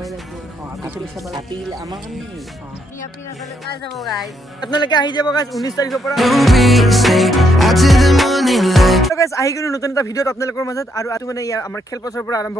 চাবই লাগিব আপিল আমাৰ কাৰণে আপোনালোকে আহি যাব গাইজ 19 তাৰিখৰ পৰা আহি কিনে নতুন এটা ভিডিঅ'ত আপোনালোকৰ মাজত আৰু মানে ইয়াৰ আমাৰ খেলপথাৰৰ পৰা আৰম্ভ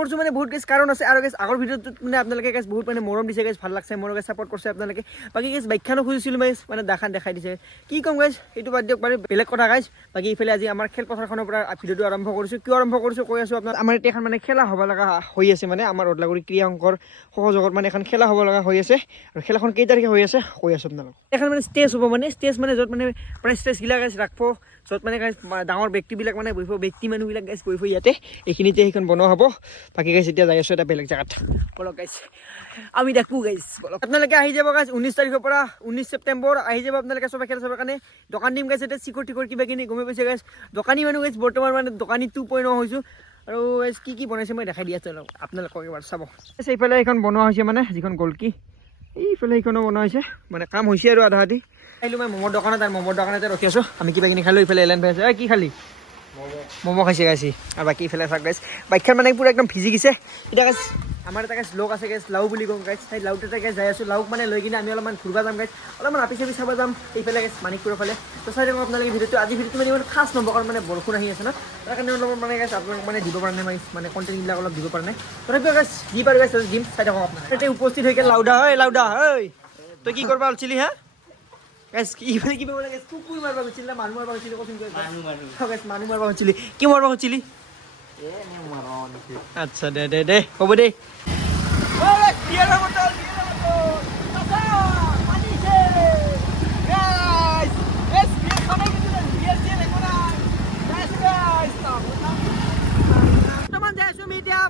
কৰিছো মানে বহুত গেছ কাৰণ আছে আৰু গেছ আগৰ ভিডিঅ'টোত মানে আপোনালোকে গেছ বহুত মানে মৰম দিছে গেছ ভাল লাগছে মোৰ গেছ চাপৰ্ট কৰিছে আপোনালোকে বাকী গেছ বাইকখানো খুজিছিলোঁ গেছ মানে দাখান দেখাই দিছে কি ক'ম গেছ সেইটো বাদ দিয়ক বাৰু বেলেগ কথা গাইছ বাকী ইফালে আজি আমাৰ খেলপথাৰখনৰ পৰা ভিডিঅ'টো আৰম্ভ কৰিছোঁ কিয় আৰম্ভ কৰিছোঁ কৈ আছোঁ আপোনাৰ আমাৰ এতিয়া এখন মানে খেলা হ'ব লগা হৈ আছে মানে আমাৰ অদলাগুৰি ক্ৰীড়া অংকৰ সহযোগত মানে এখন খেলা হ'ব লগা হৈ আছে আৰু খেলাখন কেই তাৰিখে হৈ আছে কৈ আছোঁ আপোনালোক এখন মানে ষ্টেজ হ'ব মানে ষ্টেজ মানে য'ত মানে প্ৰায় ষ্টেজবিলাক গাইছ ৰাখিব য'ত মানে গাইছ ডাঙৰ ব্যক্তিবিলাক মানে বহিব ব্যক্তি মানুহবিলাক গাইছ বহিব ইয়াতে এইখিনিতে সেইখন বনোৱা হ'ব বাকী গাইছ এতিয়া যাই আছোঁ এটা বেলেগ জেগাত বলক গাইছ আমি দেখোঁ গাইছ বলক আপোনালোকে আহি যাব গাইছ 19 তাৰিখৰ পৰা 19 ছেপ্টেম্বৰ আহি যাব আপোনালোকে চবে খেল চাবৰ কাৰণে দোকান দিম গাইছ এতিয়া চিকৰ টিকৰ কিবা কিনি গমে পাইছে গাইছ দোকানী মানুহ গাইছ বৰ্তমান মানে দোকানী 2.0 হৈছোঁ আৰু গাইছ কি বনাইছে মই দেখাই দি আছোঁ আপোনালোকক এবাৰ চাব এইফালে এইখন বনোৱা হৈছে মানে যিখন গলকি এইফালে সেইখনো বনোৱা হৈছে মানে কাম হৈছে আৰু আধা আধি আহিলোঁ মই ম'মৰ দোকানতে ৰখি আছোঁ আমি কিবা কিনি খালোঁ ইফালে এলেন ভাই আছে কি খালি ম'ম' খাইছে গাইছি আৰু বাকী ইফালে চাওক গাইছ বাইকখন মানে পুৰা একদম ভিজি গৈছে এতিয়া গাইছ আমাৰ এটা গাইছ লগ আছে গাইছ লাও বুলি কওঁ গাইছ সেই লাউটোতে গাইছ যাই আছোঁ লাউক মানে লৈ কিনে আমি অলপমান ঘূৰিব যাম গাইছ অলপমান আপি চাপি চাব যাম এইফালে গাইছ মানিকপুৰৰ ফালে তো চাই থাকক আপোনালোকে ভিডিঅ'টো আজি ভিডিঅ'টো মানে ইমান খাছ নহ'ব কাৰণ মানে বৰষুণ আহি আছে ন তাৰ কাৰণে অলপ মানে গাইছ আপোনালোক মানে দিব পৰা নাই মানে কণ্টেণ্টবিলাক অলপ দিব পৰা নাই তথাপিও গাইছ যি পাৰোঁ গাইছ দিম চাই থাকক আপোনালোকে এতিয়া উপস্থিত হৈ গ'ল লাউডা ঐ তই কি কৰিব ওলাইছিলি হা গাইছ ইফালে কিবা বোলে গাইছ কুকুৰ মাৰিব গৈছিল না মানুহ মাৰিব গৈছিল কচোন গাইছ মানুহ মাৰিব গৈছিলি কি মাৰিব গৈছিলি আচ্ছা দে হ'ব দে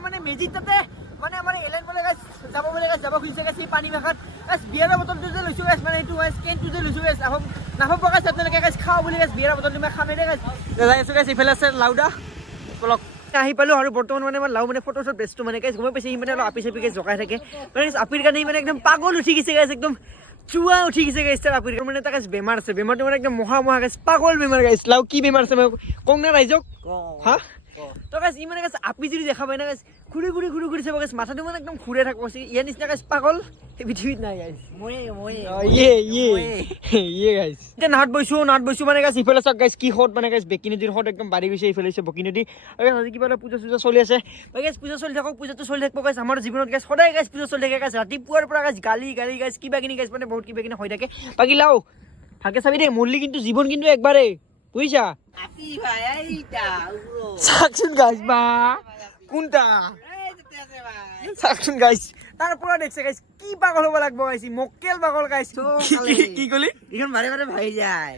মানে মেজিক তাতে মানে আমাৰ এলেন বোলে গাইছ যাব বোলে গাইছ যাব খুজিছে গাইছ এই পানী ভাষাত গাইছ বিয়াৰৰ বটলটো যে লৈছোঁ গাইছ মানে এইটো গাইছ কেনটো যে লৈছোঁ গাইছ নাভাব গাইছ আপোনালোকে গাইছ খাওঁ বুলি গাইছ বিয়াৰৰ বটলটো মই খামেই দে গাইছ যাই আছোঁ গাইছ ইফালে আছে লাউডা বলক আহি পালোঁ আৰু বৰ্তমান মানে মই লাউ মানে ফটো শ্বট বেষ্টটো মানে গাইছ গমে পাইছে সি মানে অলপ আপি চাপি গাইছ জকাই থাকে মানে আপিৰ কাৰণে মানে একদম পাগল উঠি গৈছে গাইছ একদম চুৱা উঠি গৈছে গাইছ তাৰ আপিৰ মানে এটা গাইছ বেমাৰ আছে বেমাৰটো মানে একদম মহা গাইছ পাগল বেমাৰ গাইছ লাউ কি বেমাৰ আছে মই কওঁ না ৰাইজক হা তো গাইছ ই মানে গাইছ আপি যদি দেখা পাই না গাইছ ঘূৰি চাব গাইছ মাথাটো মানে একদম ঘূৰে থাকিব ইয়াৰ নিচিনা গাইছ পাগল এই পৃথিৱীত নাই গাইছ ইয়ে গাইছ এতিয়া নাট বৈছোঁ মানে গাইছ ইফালে চাওক গাইছ কি হত মানে গাইছ বেকি নদীৰ হত একদম বাঢ়ি গৈছে ইফালে হৈছে বকি নদী আৰু আজি কিবা এটা পূজা চলি আছে গাইছ পূজা চলি থাকক পূজাটো চলি থাকিব গাইছ আমাৰ জীৱনত গাইছ সদায় গাইছ পূজা চলি থাকে গাইছ ৰাতিপুৱাৰ পৰা গাইছ গালি গাইছ কিবা কিনি গাইছ মানে বহুত কিবা কিনি হৈ থাকে বাকী লাও ভালকে চাবি দেই মৰলি কিন্তু জীৱন কিন্তু একবাৰে বুজিছা চাকচোন গাইছ বা কোনটা চাকচোন গাইছ তাৰ পৰা দেখছে গাইছ কি পাগল হ'ব লাগব গাইছ মক্কেল পাগল গাইছ কি কলি ইখন বাৰে বাৰে ভাই যায়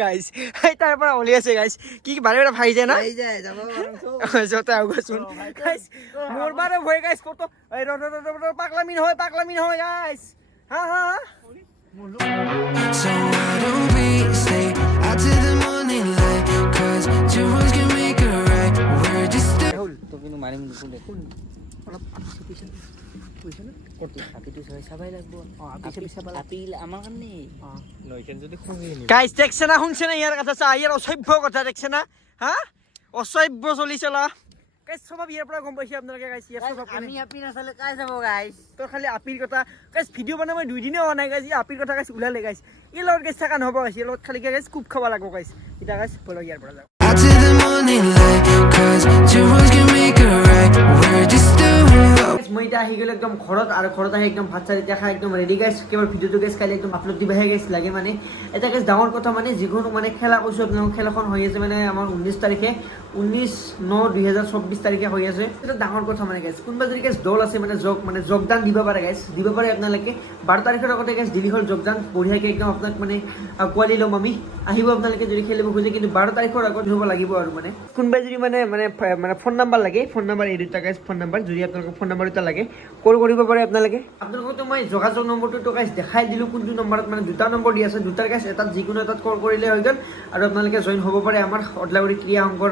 গাইছ এই তাৰ পৰা ওলি আছে গাইছ কি বাৰে বাৰে ভাই যায় না ভাই যায় যাব যতে আউগছুন গাইছ মোৰ বাৰে ভয় গাইছ কত এই পাগলামি নহয় গাইছ হা So why don't we stay out to the morning light cause two wrongs can make a right we're just তো কিন্তু মারিম নুকুলে অলপ পয়সা না করতে আপিটো সবাই লাগবো আপিল আমার কানে নয়জন যদি খুঁজে নি গাইস দেখছ না শুনছ না ইয়ার কথা চা ইয়ার অসভ্য কথা দেখছ না হ্যাঁ অসভ্য চলিছলা গাইস সব ইয়াৰ পৰা গম পাইছে আপোনালোকে গাইস ইয়াৰ সব আমি আপি না চালে কাই যাব গাইস তো খালি আপিৰ কথা গাইস ভিডিও বনাই মই 2 দিনে হোৱা নাই গাইস আপিৰ কথা গাইস উলালে গাইস ই লগত গাইস থাকা নহব গাইস লগত খালি গাইস কুপ খাব লাগিব গাইস এটা গাইস বলো ইয়াৰ পৰা যাও মই এটা আহি গ'লে একদম ঘৰত আৰু ঘৰত আহি একদম ভাত চাত এতিয়া খাই একদম ৰেডি গাইছ কেৱল ভিডিঅ'টো গাইছ কালি একদম আপলোড দিবাহে গাইছ লাগে মানে এটা গাইছ ডাঙৰ কথা মানে যিকোনো মানে খেলা কৈছোঁ আপোনালোক খেলাখন হৈ আছে মানে আমাৰ 19 তাৰিখে 19/9/2024 তাৰিখে হৈ আছে এটা ডাঙৰ কথা মানে গাইছ কোনোবা যদি গাইছ দল আছে মানে যোগদান দিব পাৰে গাইছ দিব পাৰে আপোনালোকে 12 তাৰিখৰ আগতে গাইছ দিলি হ'ল যোগদান বঢ়িয়াকৈ একদম আপোনাক মানে কোৱালি ল'ম আমি আহিব আপোনালোকে যদি খেলিব খোজে কিন্তু 12 তাৰিখৰ আগত হ'ব লাগিব আৰু মানে কোনোবাই যদি মানে ফোন নাম্বাৰ লাগে ফোন নাম্বাৰ এই দুটা গাইছ ফোন নাম্বাৰ যদি আপোনালোকক ফোন নাম্বাৰ এটা লাগে কল কৰিব পাৰে আপোনালোকে আপোনালোকতো মই যোগাযোগ নম্বৰটো গাইছ দেখাই দিলোঁ কোনটো নম্বৰত মানে দুটা নম্বৰ দি আছে দুটাৰ গাইছ এটাত যিকোনো এটাত কল কৰিলে হৈ গ'ল আৰু আপোনালোকে জইন হ'ব পাৰে আমাৰ অদলাগুৰি ক্ৰীড়া অংকৰ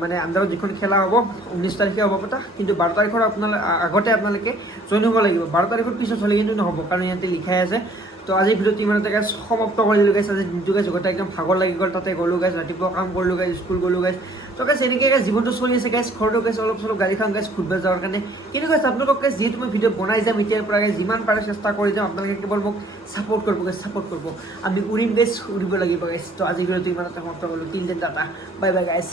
মানে আণ্ডাৰত যিখন খেলা হ'ব 19 তাৰিখে হ'ব পতা কিন্তু 12 তাৰিখৰ আপোনালোকে আগতে আপোনালোকে জইন হ'ব লাগিব 12 তাৰিখৰ পিছত হ'লে কিন্তু নহ'ব কাৰণ ইয়াতে লিখাই আছে তো তো আজিৰ ভিডিঅ'টো ইমানতে গাইজ সমাপ্ত কৰি দিলোঁ গাইজ। আজি দিনটো গাইজ গোটেই একদম ভাগৰ লাগি গ'ল, তাতে গ'লোঁ গাইজ, ৰাতিপুৱা কাম কৰিলোঁ গাইজ, স্কুল গ'লোঁ গাইজ। তো গাইজ এনেকৈ গাইজ জীৱনটো চলি আছে গাইজ, ঘৰতো গাইজ অলপ চলপ গাড়ীখন গাইজ ঘূৰিব যাবৰ কাৰণে। কিন্তু গাইজ আপোনালোকক গাইজ যিহেতু মই ভিডিঅ' বনাই যাম এতিয়াৰ পৰা গাইজ, যিমান পাৰে চেষ্টা কৰি যাম, আপোনালোকে কেৱল মোক ছাপোৰ্ট কৰিব গাইজ, ছাপোৰ্ট কৰিব। আমি উৰিম গাইজ, উৰিব লাগিব গাইজ। তো আজিৰ ভিডিঅ'টো ইমানতে সমাপ্ত কৰিলোঁ। Till then tata, bye bye guys.